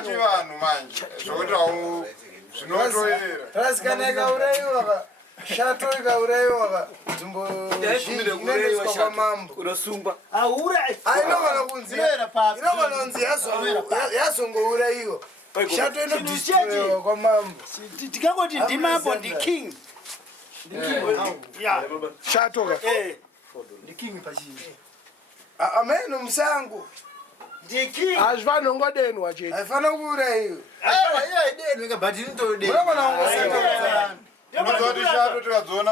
bati vanhu manje zvoitawo zvinotoerera rasikana ikaurayiwa shato ikaurayiwa nzvimbo zhinji kwamambo unosungwa inogona kunzi yazongourayiwa shato inodistroyiwa kwamambo tikangoti ndimambo ndiking shato ka ndiking pachinji ameno musango hazvifani nongodenwa chete haifana kuurayiwa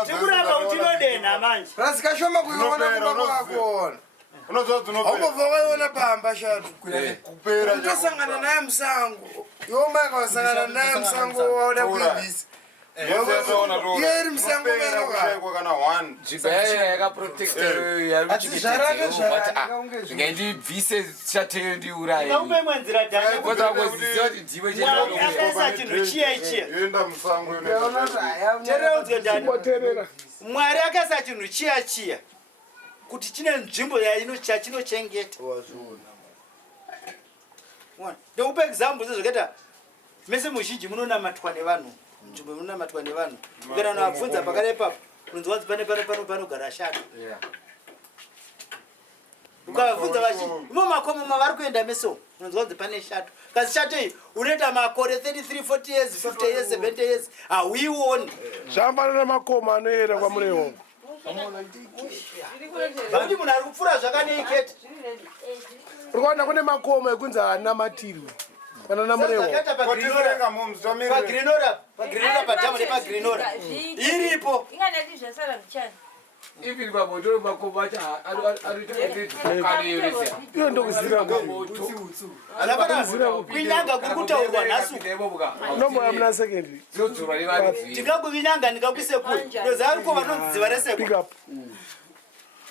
tikuramba kuti inodenha manje rasikashoma kuiona kumakwakona aungobva waiona pamba shato utosangana naye musango iwoma ikasangana naye musango wauda kuibvisa iyeri musango menokazvingaindibvise chateyo ndiurayi ngaumemwenzira dhanakasa chinhu chiya terera mwari akasa chinhu chiya chiya kuti chine nzvimbo chachinochengeta ndikupa example zvezvakaita mese muzhinji munonamatwa nevanhu nzvimbo munonamatwa nevanhu ukaenda navabvunza pakare ipapo unonzi wanzi panogara shato ukavabvunza vachi imo makomo mavari kuenda meso unonzi wanzi pane shato kasi shato iyi unoenda makore 33 40 years 50 years 70 years hauioni zvambana namakoma anoera kwamurewo vakuti munhu ari kupfuura zvakaneiketi urikuona kune makoma ekunzi haanamatiriwe kana namurewo pagrinora padhamu nepagrinora iripo iviri pamotoro makoma acho iyo ndokuzira kuinyanga kuri kutaurwa nhasi nomboya muna secondary tingakuvinyanga ndingakuise kuri ndoziva rukova nonzidziva resekwa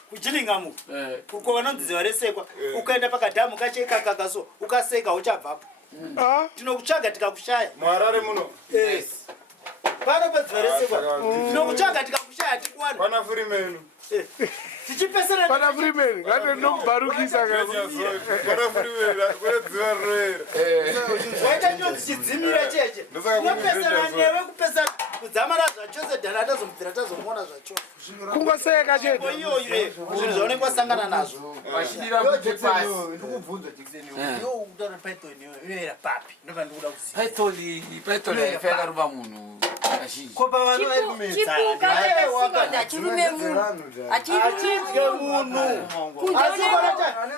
kujilingamu rukova nonzidziva resekwa ukaenda pakadhamu kacheikakakaso ukaseka uchabvapo tinokutsvaga tikakushaya mwarare muno pano padziva resekwa tinokutsvaga tikakushaya tikuwanu pana furimenu tichipesera pana furimeni ngate ndombarukisa pana furimenu kune dziva rinoera waita njodzi chidzimira cheche tinopesana newe kupesana kudzamara zvachose dhana atazomubvira tazomuona zvacho kungoseka chete iyoyo zvinhu zvaunenge wasangana nazvo vachidira kuti pasi python yaifaka ruva munhu kazhinji chirume munhu achidye munhu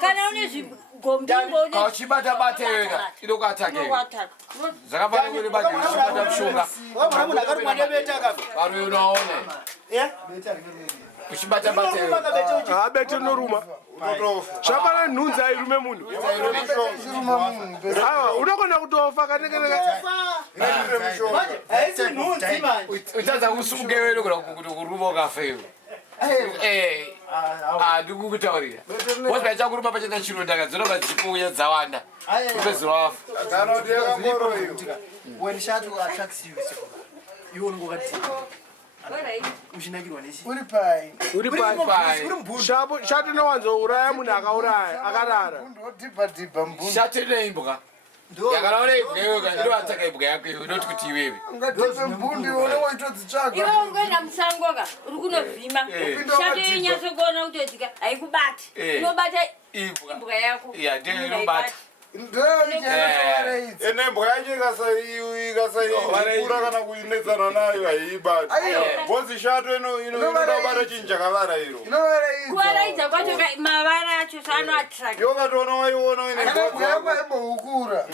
kana une zvigombi kauchibata-bata yoga inokuatakea zvakafanira kuti bachibata mushonga wamura munhu akarumwa nebeta akafa varume unaona uchibata-bata abete noruma zvapana nhunzi airume munhu unogona kutofa haisi nhunzi manje utadza kusungewe nogona kuruma ukafewo ndikukutaurira bosba chakuruma pachata chironda kadzona madzipuya dzawanda kupedzura wafa kana kuti yakangoroiwa when shadow attracts you you won't go at uri pai shato inowanzouraya munhu akauraya akarara shate neimbwa yakaraona imbwa yoga inovataka imbwa yako inoti kuti iwewe iwe ungoenda musangoka uri kunovhima shato inyatsokuona kutodzika haikubati inobata imbwa yako ndiyo inobata ene mbwa yacho ikasaikura kana kuinetsana nayo haiibati bhozi shato inodabata chinhu chakavara iro kuvaraidza kwacho mavara acho saanoatrakt yokatoona waiona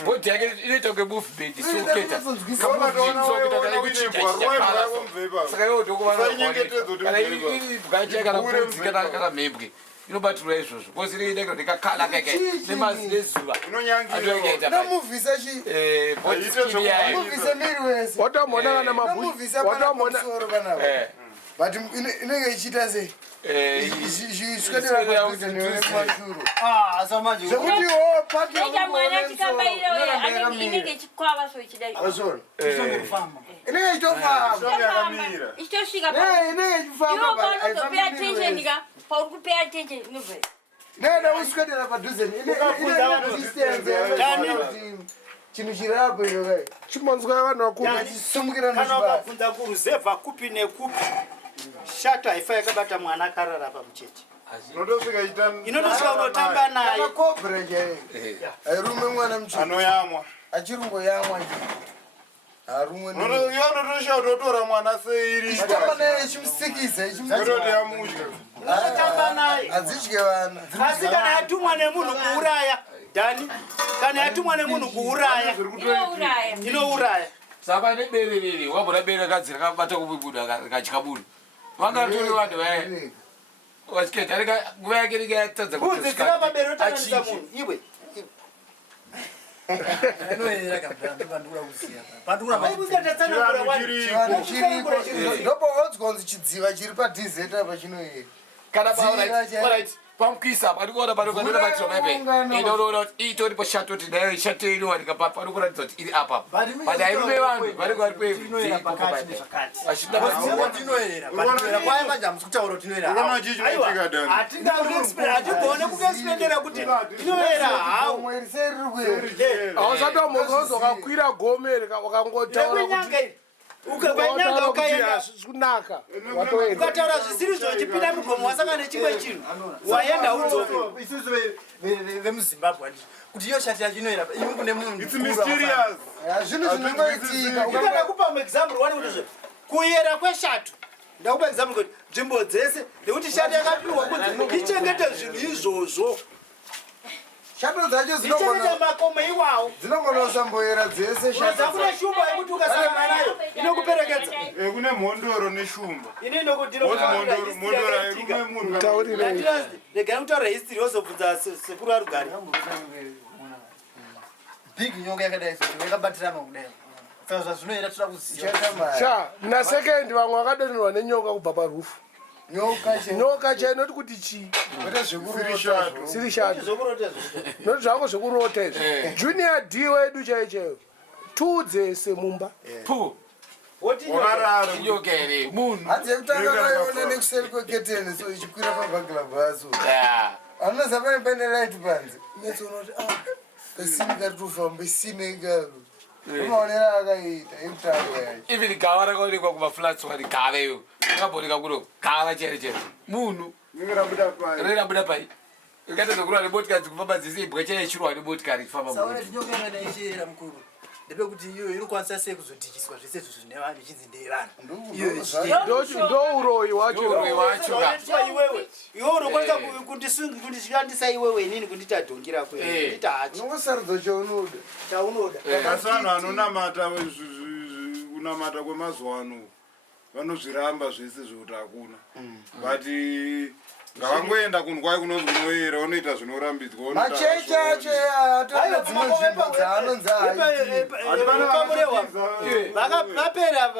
bhodhi yake inoita kunge muvement soketa saka iwo ndokuvanakana imbwa yacho kana mbudzi kana mhembwe inobatirwa izvozvo kozi inoida kuti kakala keke nemazi nezuva watomona kana mabuwatomona but inenge ichiita sei zviswederaazvekuti aita mwana chikabaira inenge ichikwava so ichidai inenge ichitofamba ichitosvika inenge ichifamba iwo paunozopay attention ka pauri kupay attention inobva neda uswedera padhuze chinhu chirapo iyo kai chimanzwa vanhu vakuru achisumukira kana nechibasa ukabvunza kuruzevha kupi nekupi shato haifa yakabata mwana akarara pamucheche inotosvika unotamba naye akakobhera chaiye airume mwana muchena anoyamwa achiringoyamwa harumwe yonotoshautotora mwana seiri atamba naye ichimusikisa yototi yamudya unotamba naye adzidye vana asi kana yatumwa nemunhu kuuraya dhani kana yatumwa nemunhu kuuraya inouraya saka nebererere wabona bere kadzi rakabata kubuda kadya buda vangatori vanhu vaye wasiketa nguva yake ringe yatadza budzi dzina mabere otananisa munhu iwe ndopaodzwa kunzi chidziva chiri padhizeta pachinoyera kana pamukwisa panikuona panobatiraaitori itoripo shatoti nayo ishate inowanika panokuratidza kuti iri apapa but hairume vanhu vanenge hatigone kuexpendera kuti inoyera hau hausatomozozi wakakwira gome wakangotaura ukanyanga ukaenda kunaka ukataura zvisiri zvachipinda mugomo wasanga nechimwe chinhu waenda udzoke isusu vemuzimbabwe kuti iyo shati yacho inoera kune munhu zvinhu zvinongoitika ukadakupa muexample wani kuti kuyera kweshato ndakupa example kuti nzvimbo dzese nekuti shati yakapiwa kuti ichengete zvinhu izvozvo shato dzacho ichengete makomo iwawo dzinongonosamboyera dzese dzakune shumba yekuti ukasangana nayo inokuperekedza kune mhondoro neshumba ini nokutiregai kutaura history wozobvunza sekuru arugari big nyoka yakadai soti yakabatirana kudai saka zvazvinoera toda kuziva sha nasekendi vamwe vakadonherwa nenyoka kubva parufu nyoka chainoti kuti chii siri shato noti zvako zvekurota izvi junior d wedu chaicheyo tudzese mumba nyoka here munhu hanzi yekutanga vaiona nekuseri kweketeni so ichikwira pabhagilabhaso anoza pane paine light panze metsoona kuti pesini kari tofamba isine ikaro umaonera akaita ekutanga yacho even gava rakaonekwa kumaflatswani gaveyo akamboneka kuno gava chere chere munhu rerabuda pai ikatedzokurwa nebotikari dzikufamba dzese ibwa chaichirwa nebotikari ichifamba saona tinyoka yakadai ichiera mukuru ndepekuti iyo inokwanisa sei kuzodhikiswa zvese izvo zvine vanhu ichinzi ndeyevanhu ndouroyi wacho iwe unokwanisa kundishandisa iwewe inini kundita dhongera kwendita hachi unongosarudza chaunoda chaunoda asi vanhu vanonamata kunamata kwemazuva ano vanozviramba zvese zvokuti hakuna but ngavangoenda kundwai kunonzi kunoyera unoita zvinorambidzwa macheche acho atorine dzimwe nzvimbo dzaanonzi vapera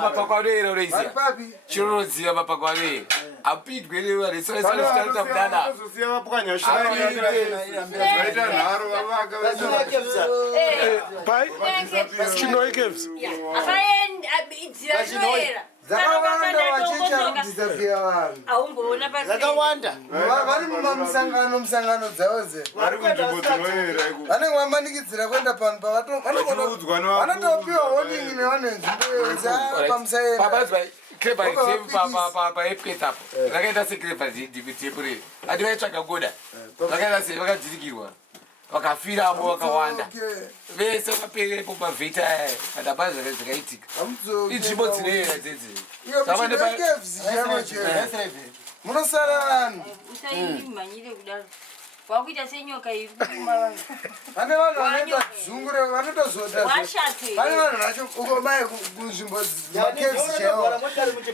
mapako anoyera unoiziva papi chinonoziva mapako anoyera apidwe nevaresoresarita mudana azosiya vapwanyashaaita nharo vavaka pai chinoikevs dzakawanda vacheche arikudhisapia vanhu dzakawanda vari mumusangano dzavo ze vari kunzvimbo dzinoyera vanenge vamanikidzira kuenda panhu pavanotopiwa honingi nevanhu enzvimbo yonzi pamusaenda paepketapo rakaita sekrevazidipureri ati vaitsvaga goda vakaita sei vakadzirikirwa vakafiramo vakawanda vese vaperepo pavhita padaba zvakaitika inzvimbo dzinoyera dzedzi munosara vanhu wakuita senyoka iri kukuma vanhu pane vanhu vanoita dzungure vanotozota pane vanhu vacho ukomai kunzvimbo makevs chaiwo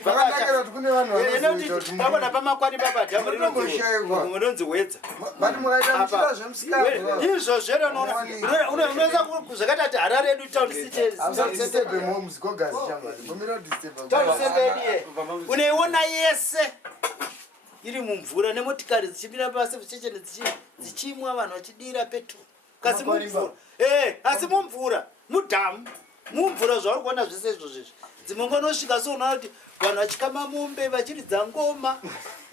vakanakira kuti kune vanhu vanozoita pamakwani papadhamunonzi wedza bati mukaita muchita zvemusikana izvo zvenonoza zvakati ati harare edu disturbe moms gogazi chamari bomira taunsemediye uneiona yese iri mumvura nemotikari dzichimira pasi vichechene dzichimwa vanhu vachidira petrol kasi mumvura asi mumvura mudhamu mumvura zvauri kuona zvese izvo zvizvi dzimwe ngonosvika soona kuti vanhu vachikama mombe vachiridza ngoma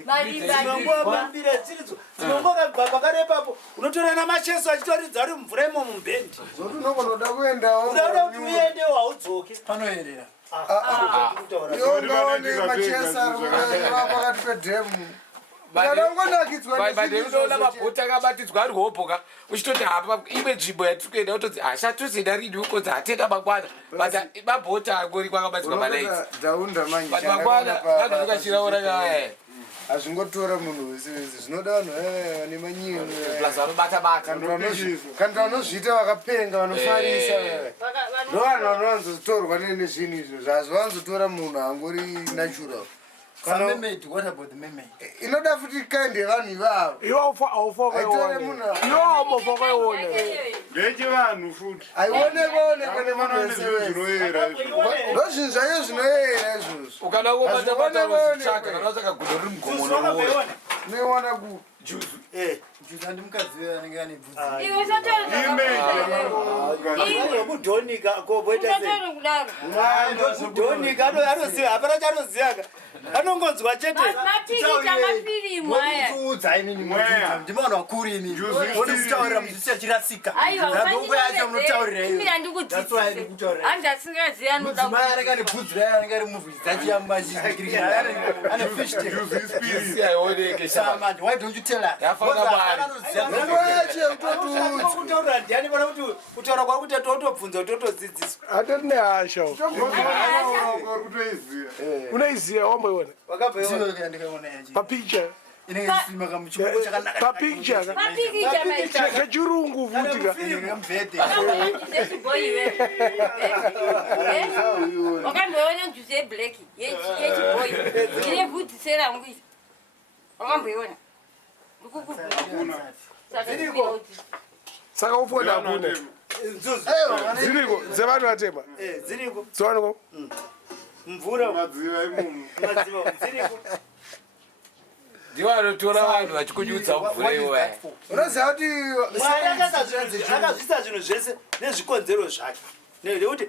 Mambira dziridzo. Dzinomboka pakarepapo. Unotora namacheso achitoridza ari mvura imo mumbendi. Zoti unoda kuendawo. Unoda kuti uendewo haudzoke. Panoerera. Yongaone machesa pakati pedhemu. Unoona mabhoti akabatidzwa ari hopoka uchitoti hapa imwe nzvimbo yatiri kuenda utodzi hashatusina rini ukonzi hatenda mangwana but mabhoti angori kwakabatidzwa malaiti mangwana vanhu vakachiraora kaya hazvingotora munhu wese wese zvinoda vanhu vane manyiwa plus vanobatabata kandi vanozviita vakapenga vanofarisa ndo vanhu vanowanzotorwa nezvinhu izvo zvazvanzotora munhu angori natural. What about the mermaid? Inoda futi kind yevanhu ivavo. Ngechivanhu futi. Aiwonekone kune munhu wese zvinoyera izvo. Ndozvinhu zvayo zvinoyera izvozvo. ukada kubatapata unotsvaka kana usaka gudo riri mugomo Unoiona ku juzu Juzu andimukadzi wewe anenge ane bvudzi. Mudhonika koboita mudhonika anoziva hapana chanoziva anongonzwa chete Mutiudza inini mweya. Ndimaona wakuru inini. Ode kutaurira muzvisi achirasika. Ndongo yacho munotauririra iyo. That's why ndikutaurira. Mudzimai anenge ane bvudzi raye anenge ari muvhudzi dzachiyamba achizvikirikira. Ane fish tank. siyaioneke Samanje, why don't you tell her? kutaurira ndiani pana kuti kutaura kwakuti totobvunza totodzidziswa hatiri nehasha unoiziva wamboiona papicha papicha kechirungu futika wakamboiona njuzi yeblack yechiboyi ine bvudzi serangu wakamboiona saka ufona hakuna dziriko dzevanhu vatema dziriko dziwaniko mvura madziva imomo dziriko ndiwo anotora vanhu vachikunyudza mvura iwoya unoziva kuti mwari akazvisa zvinhu zvese nezvikonzero zvake nekuti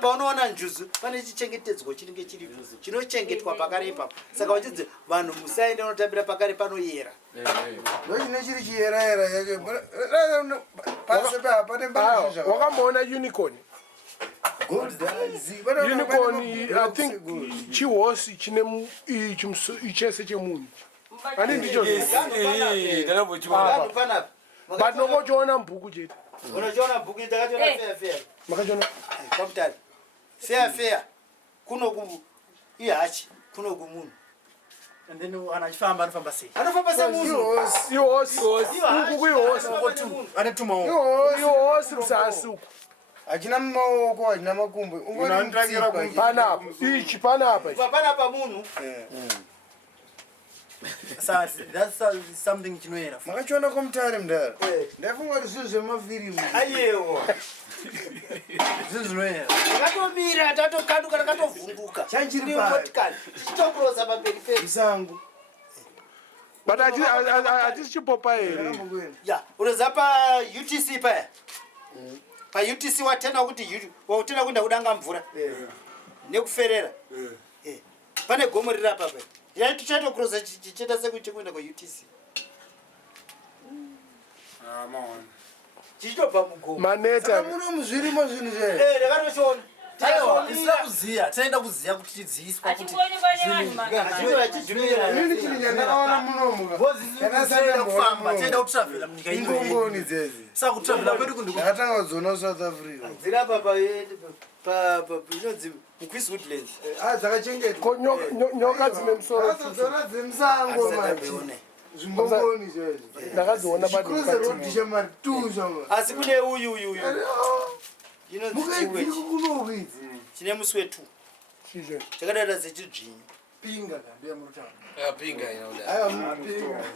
paunoona njuzu pane chichengetedzwa chinenge chiripo chinochengetwa pakare ipapo saka vachidzi vanhu musaenda unotambira pakare panoyera ndochine chiri chiyerayera yake pasi wakamboona unicorn unicorn I think chihosi chine chese chemunhu ani ndicho but nokochiona mubhuku chete unochiona bhuku ndakachiona feafea makachiona kwamutari feafea kunoku ihachi kunoku munhu And then when I found anofamba sei. Anofamba semunhu. Ihosi uku kuihosi Ane tumaoko. ihosi msasi uku achina maoko achina makumbo Unandirangira panapa ichi panapa Panapa munhu. That's something chinoera. makachiona komutare mudara ndafunga kuti zvinhu zvemavhirimu Ayewo. Zvinhu zvinoera. Akatomira tatokaduka takatovhunduka. Chanchiri motikari. Chitokrosa pamberi pedu. musango but hatisi chipopa here Ya, unoziva pa UTC paya. Pa UTC watenda kuti wautenda kuenda kudanga mvura. Nekuferera. Pane gomo riri apa paya. Ya tuchatokrosa chicheta sekuti kuenda kwa UTC. maona. Chichitobva mugomo. maneta muno muzvirimo zvinhu zve Ndakatoshona. Aiwa, isina kuziya. Taenda kuziya kuti tidziiswa kuti. inini chiri nyandakaona munomu Taenda kufamba, taenda kutravela munyika ino. ingongoni dzedzi Saka kutravela kwedu kundu ndakatanga kudziona south africa Dzirapa pa inonzi muquis woodlands. dzakachengetwa nyoka dzine musoro adzadzona dzemusango manje zvimbongoni zvezvi ndakadziona chikruzerodi chamari tusha Asi kune uyu. Inonzi mukaidzi chiwechi. kunoku idzi Chine musi wetu. Chakadada sechijinyu. pinga kandi ya murutano. pinga inoda aiwa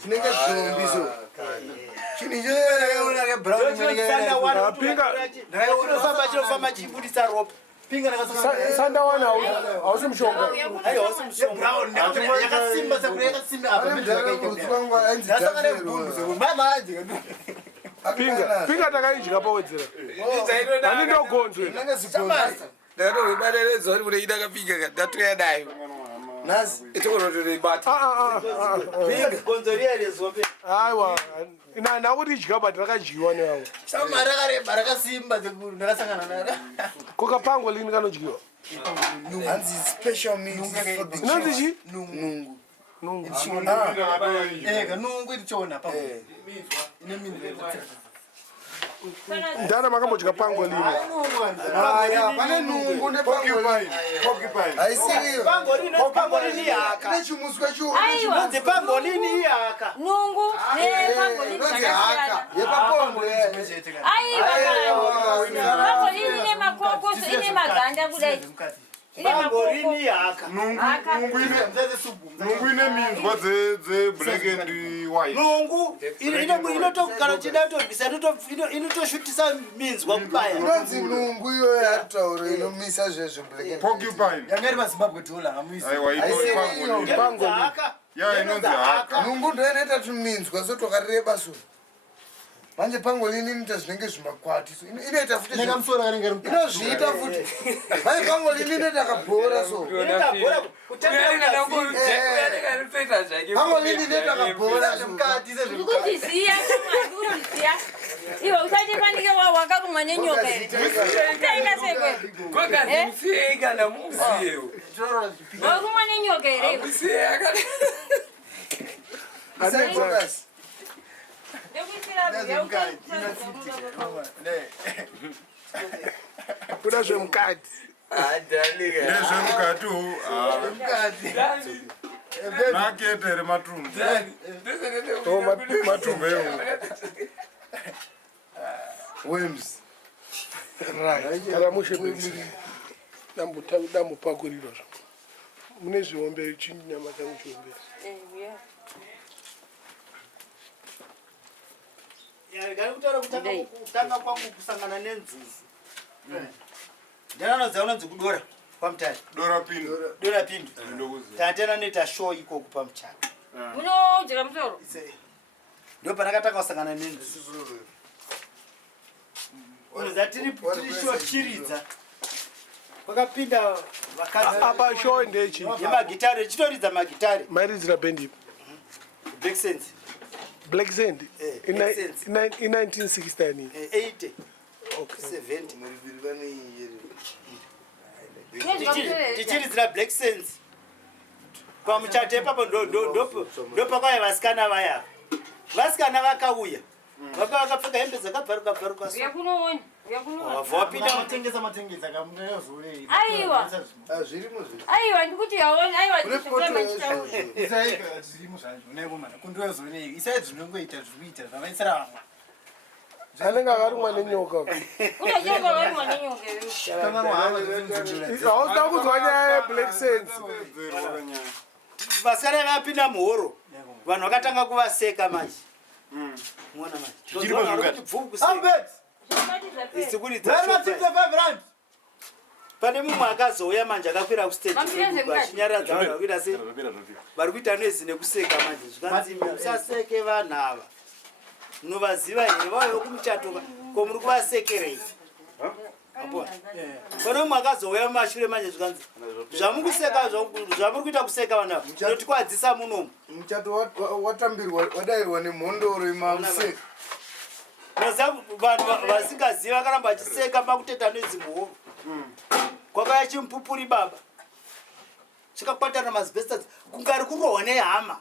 chinenge dzombiso chinhu chinofamba chibudisa ropa. Pinga nakasaka. sandawana hausi mushonga Brown yakasimba sakuri yakasimba apa pinga takaidya pawedzera ani ndogonzwe ndatoibaderedzwa kuti munoida kapinga ndatoya nayo Nasi. Aiwa. Nakuti idya but rakadyiwa newangu. Kokapango lini kanodyiwa? Hanzi special meals for the Inonzi chi? nungu. Nungu. Nungu irichona pa. Ndana makambodya pango lini? Pane nungu nepangolini. Porcupine. Aisikiyo. Pangolini yaka. Nechimuswa chu. Aiwa. Pangolini yaka. Nungu nepangolini zvakasiyana. Yepapongo. Aiwa. Pangolini ine makokoso ine maganda kudai. Ine Pangolini yaka. Nungu ine minzwa dze black and white. Nungu inotogara chidatobvisa inotoshutisa minzwa kubaya. Inonzi nungu iyo yatauro inomisa zvezvo black. Porcupine. Yangari maZimbabwe dola amuisi. Aiwa ino Pango haka. Ya inonzi haka. Nungu ndo inoita tuminzwa sotokareba so. Manje pangolini inoita zvinenge zvimakwati so. Inoita futi Nekamusoro kanenge ari inozviita futi. Manje pangolini inoita kabhora so. Inotabhora Pangolini inoita kabhora so. Urikudziziya urikudziziya. Iwe usati panike wakarumwa nenyoka ere. Tenga sekwe. Kwakazimsiyeka namuziyo. Warumwa nenyoka ere. Amusiyeka. Asenzakasi. Kuda zvemukati. Nezvemukati naketere matumbu. Matumbu ewu. Worms. Right. Karamushe besi. Dambopakurira zvo. Mune zviombe chinyama changu chiombe. Kutanga kwangu kusangana nenzuzi. Ndanonoza unonzi kudora pamutare. Dora pindu. Dora pindu. Tatena neta show iko kupamutare. Unojera musoro. Ndo panakatanga kusangana nenzuzi. Unoza tiri show chiridza. Kwakapinda vakadzi. Apa show ndechi. Yemagitare chitoridza magitare. Mairidzira bendi. Black Sands. Black Sand in 1960. 80. Okay. 70. Nezvakapera. Tichiridzira Black Sands. Pamuchate papo ndo pakauya vasikana vaya. Vasikana vakauya. Vakapfeka hembe dzakabvaruka. Uyakunoona. Wapinda matengesa kamunozore. Aiwa. Zvirimo zviri. Aiwa ndikuti yaona aiwa ndikutoema chitauri. Isaika zvirimu zvangu nekomana kundozore. Isaika zvinongoita zvikuita zvavaisira vamwe. Anenge akarumwa nenyoka. Unonyoka warumwa nenyoka. Kama wahamba zvinonzvimbo. Hauda kuzwa nyaya yeBlack Sands. vasikana vapinda muhoro. Vanhu vakatanga kuvaseka manje. Muona manje. Chiripo zvakati. Albert. Pane mumwe akazouya manje akakwira kustage achinyaradza vanhu vakuita sei vari kuita noizi nekuseka manje zvikanzi musaseke vanhu ava munovaziva here vauya kumuchato ko muri kuvasekerei pane mumwe akazouya mumashure manje zvikanzi zvamukuseka zvamuri kuita kuseka vanhu ava notikwadzisa munomu muchato watambirwa wadayirwa nemhondoro imamuseka noza vanhu vasingaziva vakaramba vachiseka makuteta noizi muhoro kwakaya chimpupuri baba chikakwatana mazibhestas kungari kurohwa nehama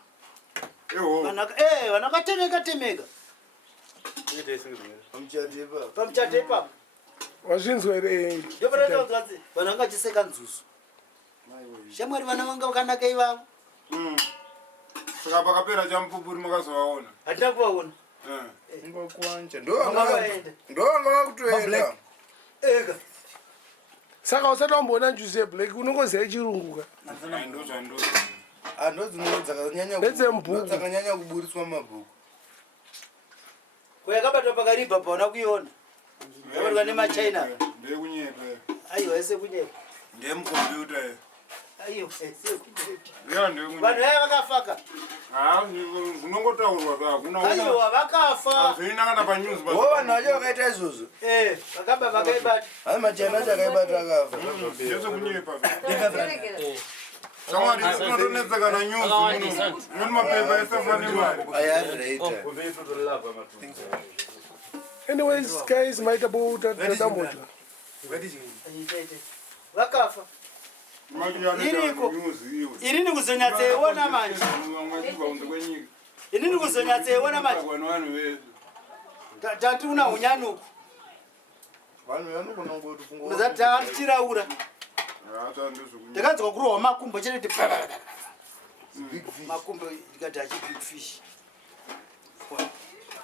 vanhu vakatemeka pamuchato ipapo Wazvinzwa ere? vanhu vanga vachiseka nzuzu shamwari vana vanga vakanaka ivavo saka pakapera champupuri makazovaona hatina kuvaona ngokuwanja ndovanga vakutoenda ega Saka usati wamboona njuzi yeBlack unongoziva chirungu ka? Ndodzinongo dzakanyanya kuburiswa mabhuku. kwayakabatwa pakariba paona kuiona yabatwa nemachina ndekunyepa aiwa ese kunyepa ndemukombiyuta aiyo vanhu vanhu vaya vakafaka zvinongotaurwa aiwa vakafa zvoinakana panews Vanhu vacho vakaita izvozvo. vakaba vakaibata Hai machena chakaibata akafa. ndesekunyepa Shamwari unotonetseka na news muno. Noni mapepa esafane mari. Anyways, guys, maita bouta tadamota. Vakafa. Iriko. Irini kuzonyatseona manje. Irini kuzonyatseona manje. Tati una unyanuku. Tiraura. Ndakanzwa kurohwa makumbo chete makumbo ndikati achi big fish.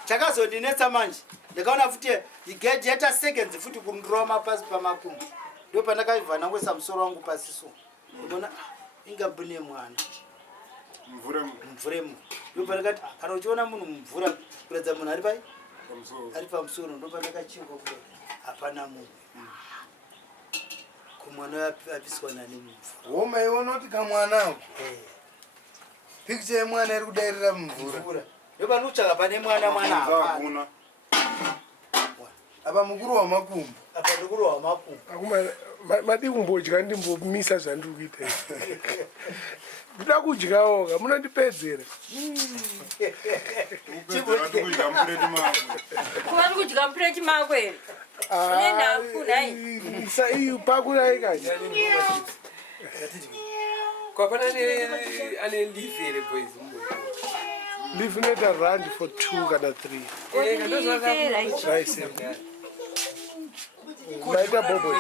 Chakazondinetsa manje. Ndakaona futi igejeta seconds futi kundirohwa mapasi pamakumbo. Ndio pandakaiva nangwesa musoro wangu pasiso. Ndona ingambune mwana. Mvuremu. Ndio pandakati kana uchiona munhu mvura kuredza munhu ari pai? Ari pamusoro ndio pandakachingwa kuti hapana munhu. Kumwana apiswa nani mvura. Woma iona kuti kamwana. Picture yemwana iri kudairira mvura. Ndio panuchaka pane mwana hapana. Apa mukuru wa makumbo. Apa ndikuru wa makumbo. Akuma madi kumbodya ndimbomisa zvandiri kuita. Ndida kudyawo ka munondipedzera. Kuvari kudya mupureti mako here. Unoenda kudai. Sai pakurai kaje. Kwapana ane leaf here boys. Leave net a rand for 2 kana 3. Rice. Maita bobo.